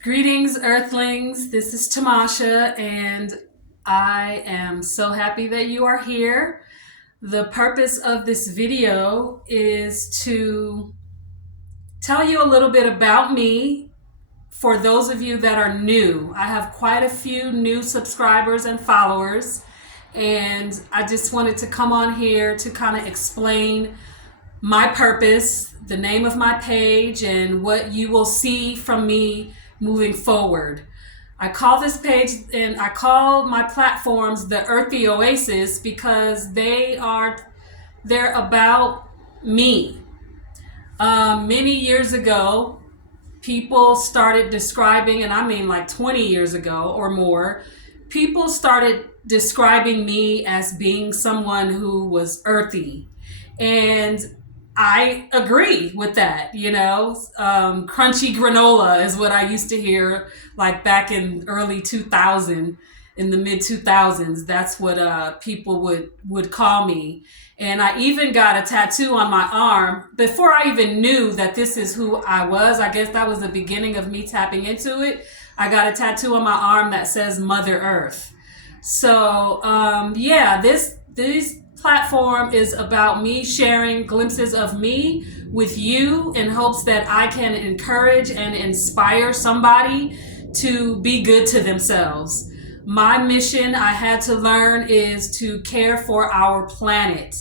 Greetings, Earthlings. This is Tamasha, and I am so happy that you are here. The purpose of this video is to tell you a little bit about me for those of you that are new. I have quite a few new subscribers and followers, and I just wanted to come on here to kind of explain my purpose, the name of my page, and what you will see from me moving forward. I call this page and I call my platforms the Earthy Oasis because they're about me. Many years ago, people started describing, and I mean like 20 years ago or more, people started describing me as being someone who was earthy. And I agree with that. Crunchy granola is what I used to hear like back in early 2000, in the mid 2000s. That's what people would call me. And I even got a tattoo on my arm before I even knew that this is who I was. I guess that was the beginning of me tapping into it. I got a tattoo on my arm that says Mother Earth. So this platform is about me sharing glimpses of me with you in hopes that I can encourage and inspire somebody to be good to themselves. My mission, I had to learn, is to care for our planet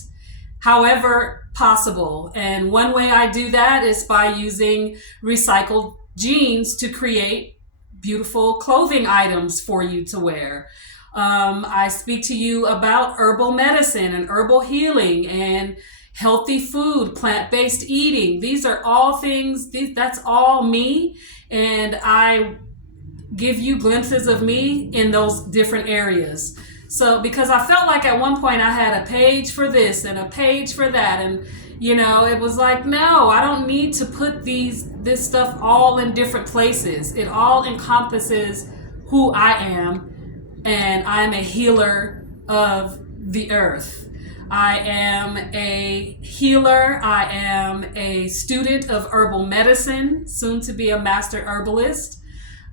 however possible. And one way I do that is by using recycled jeans to create beautiful clothing items for you to wear. I speak to you about herbal medicine and herbal healing and healthy food, plant-based eating. These are all things, that's all me. And I give you glimpses of me in those different areas. So, because I felt like at one point I had a page for this and a page for that. And, it was like, no, I don't need to put this stuff all in different places. It all encompasses who I am, and I'm a healer of the earth. I am a healer. I am a student of herbal medicine, soon to be a master herbalist.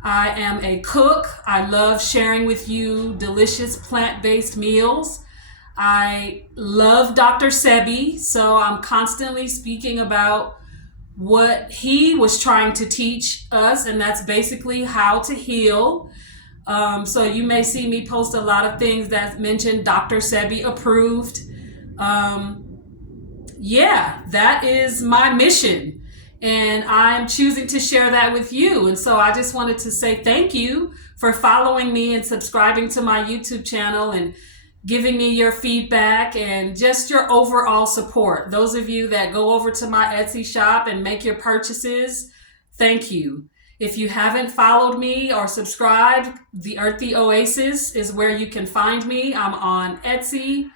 I am a cook. I love sharing with you delicious plant-based meals. I love Dr. Sebi, so I'm constantly speaking about what he was trying to teach us, and that's basically how to heal. So you may see me post a lot of things that mention Dr. Sebi approved. That is my mission. And I'm choosing to share that with you. And so I just wanted to say thank you for following me and subscribing to my YouTube channel and giving me your feedback and just your overall support. Those of you that go over to my Etsy shop and make your purchases, thank you. If you haven't followed me or subscribed, The Earthy Oasis is where you can find me. I'm on Etsy,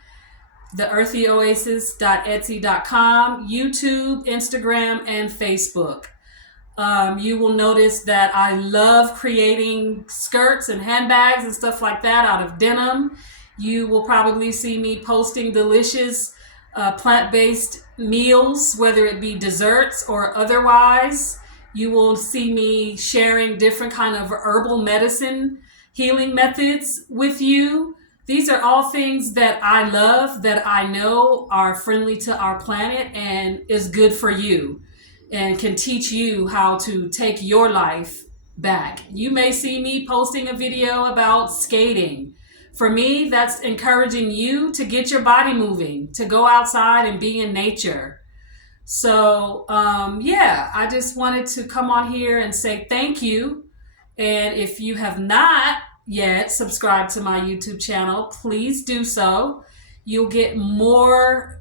theearthyoasis.etsy.com, YouTube, Instagram, and Facebook. You will notice that I love creating skirts and handbags and stuff like that out of denim. You will probably see me posting delicious plant-based meals, whether it be desserts or otherwise. You will see me sharing different kind of herbal medicine healing methods with you. These are all things that I love, that I know are friendly to our planet and is good for you and can teach you how to take your life back. You may see me posting a video about skating. For me, that's encouraging you to get your body moving, to go outside and be in nature. So, I just wanted to come on here and say thank you. And if you have not yet subscribed to my YouTube channel, please do so. You'll get more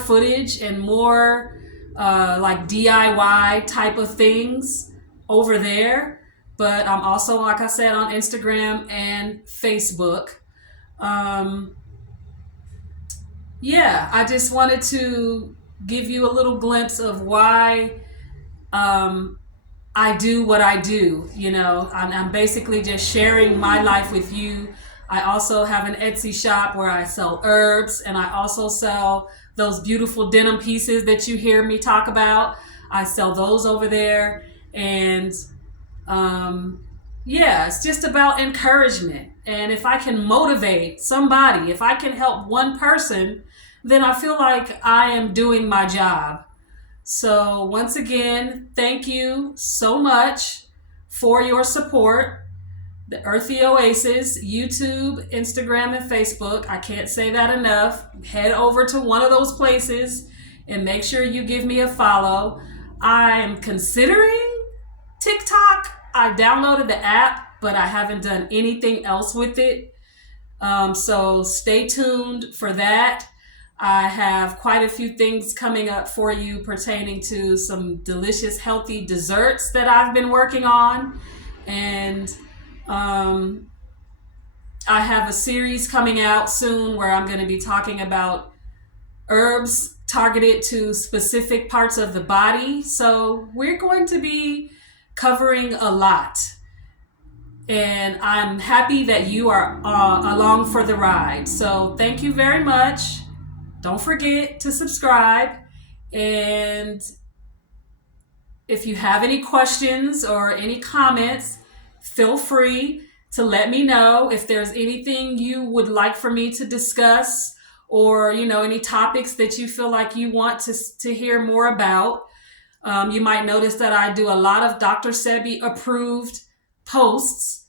footage and more like DIY type of things over there. But I'm also, like I said, on Instagram and Facebook. I just wanted to give you a little glimpse of why I do what I do. I'm basically just sharing my life with you. I also have an Etsy shop where I sell herbs, and I also sell those beautiful denim pieces that you hear me talk about. I sell those over there. And Yeah, it's just about encouragement. And if I can motivate somebody, if I can help one person, then I feel like I am doing my job. So, once again, thank you so much for your support. The Earthy Oasis, YouTube, Instagram, and Facebook. I can't say that enough. Head over to one of those places and make sure you give me a follow. I'm considering TikTok. I downloaded the app, but I haven't done anything else with it. So stay tuned for that. I have quite a few things coming up for you pertaining to some delicious, healthy desserts that I've been working on. And um, I have a series coming out soon where I'm going to be talking about herbs targeted to specific parts of the body. So we're going to be covering a lot. And I'm happy that you are along for the ride. So thank you very much. Don't forget to subscribe. And if you have any questions or any comments, feel free to let me know. If there's anything you would like for me to discuss, or any topics that you feel like you want to hear more about. You might notice that I do a lot of Dr. Sebi approved posts.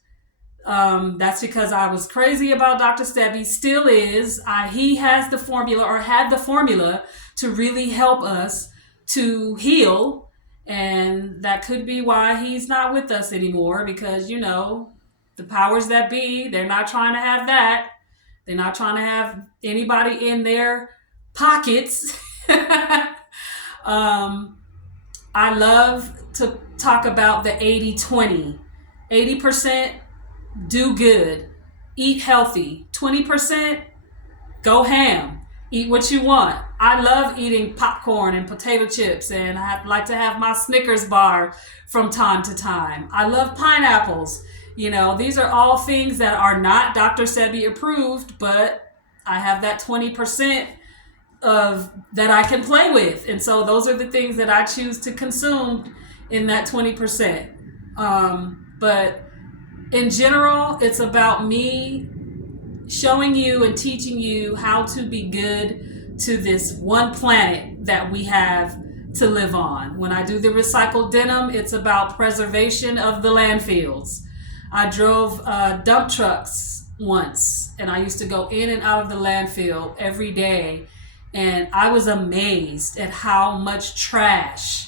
That's because I was crazy about Dr. Sebi, still is. He has the formula, or had the formula, to really help us to heal. And that could be why he's not with us anymore, because, the powers that be, they're not trying to have that. They're not trying to have anybody in their pockets. I love to talk about the 80-20. 80% do good, eat healthy. 20% go ham, eat what you want. I love eating popcorn and potato chips, and I like to have my Snickers bar from time to time. I love pineapples. These are all things that are not Dr. Sebi approved, but I have that 20% of that I can play with. And so those are the things that I choose to consume in that 20%. But in general, it's about me showing you and teaching you how to be good to this one planet that we have to live on. When I do the recycled denim, it's about preservation of the landfills. I drove dump trucks once, and I used to go in and out of the landfill every day. And I was amazed at how much trash,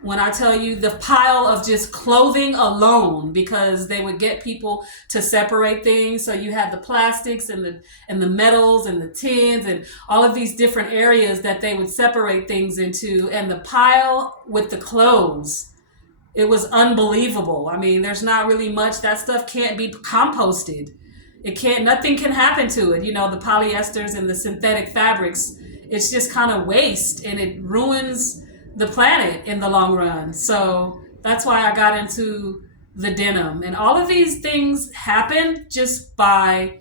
when I tell you the pile of just clothing alone, because they would get people to separate things. So you had the plastics and the metals and the tins and all of these different areas that they would separate things into, and the pile with the clothes. It was unbelievable. I mean, there's not really much. That stuff can't be composted. Nothing can happen to it. The polyesters and the synthetic fabrics, it's just kind of waste, and it ruins the planet in the long run. So that's why I got into the denim. And all of these things happen just by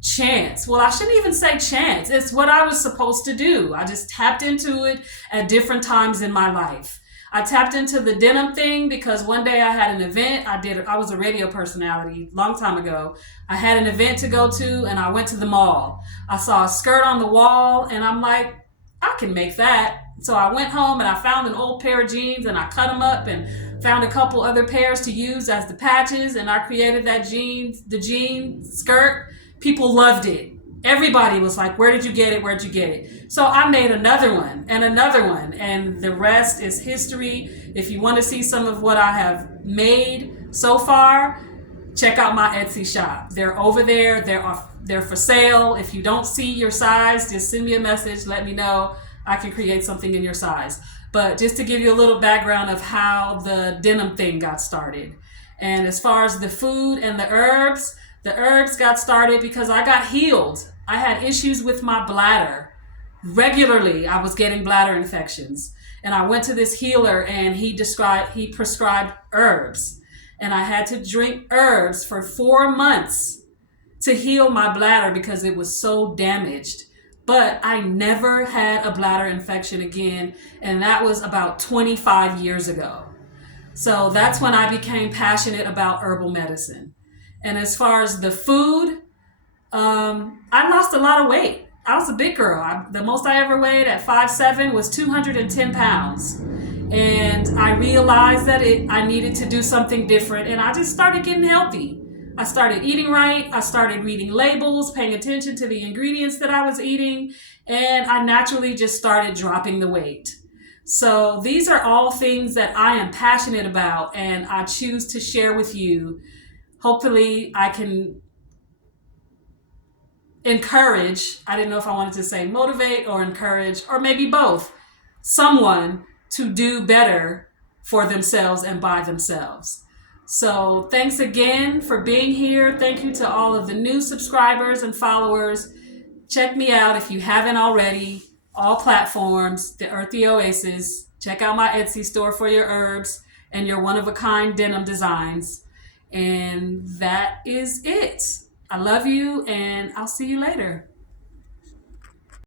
chance. Well, I shouldn't even say chance. It's what I was supposed to do. I just tapped into it at different times in my life. I tapped into the denim thing because one day I had an event. I was a radio personality a long time ago. I had an event to go to, and I went to the mall. I saw a skirt on the wall, and I'm like, I can make that. So I went home and I found an old pair of jeans, and I cut them up and found a couple other pairs to use as the patches, and I created the jean skirt. People loved it. Everybody was like, where did you get it? Where'd you get it? So I made another one, and the rest is history. If you want to see some of what I have made so far, check out my Etsy shop. They're over there. They're for sale. If you don't see your size, just send me a message. Let me know. I can create something in your size. But just to give you a little background of how the denim thing got started. And as far as the food and the herbs got started because I got healed. I had issues with my bladder. Regularly, I was getting bladder infections. And I went to this healer, and he prescribed herbs. And I had to drink herbs for 4 months to heal my bladder because it was so damaged. But I never had a bladder infection again, and that was about 25 years ago. So that's when I became passionate about herbal medicine. And as far as the food, I lost a lot of weight. I was a big girl. The most I ever weighed at 5'7" was 210 pounds. And I realized that I needed to do something different. And I just started getting healthy. I started eating right. I started reading labels, paying attention to the ingredients that I was eating. And I naturally just started dropping the weight. So these are all things that I am passionate about and I choose to share with you. Hopefully I can encourage, I didn't know if I wanted to say motivate or encourage, or maybe both, someone to do better for themselves and by themselves. So thanks again for being here. Thank you to all of the new subscribers and followers. Check me out if you haven't already. All platforms, The Earthy Oasis. Check out my Etsy store for your herbs and your one-of-a-kind denim designs. And that is it. I love you, and I'll see you later.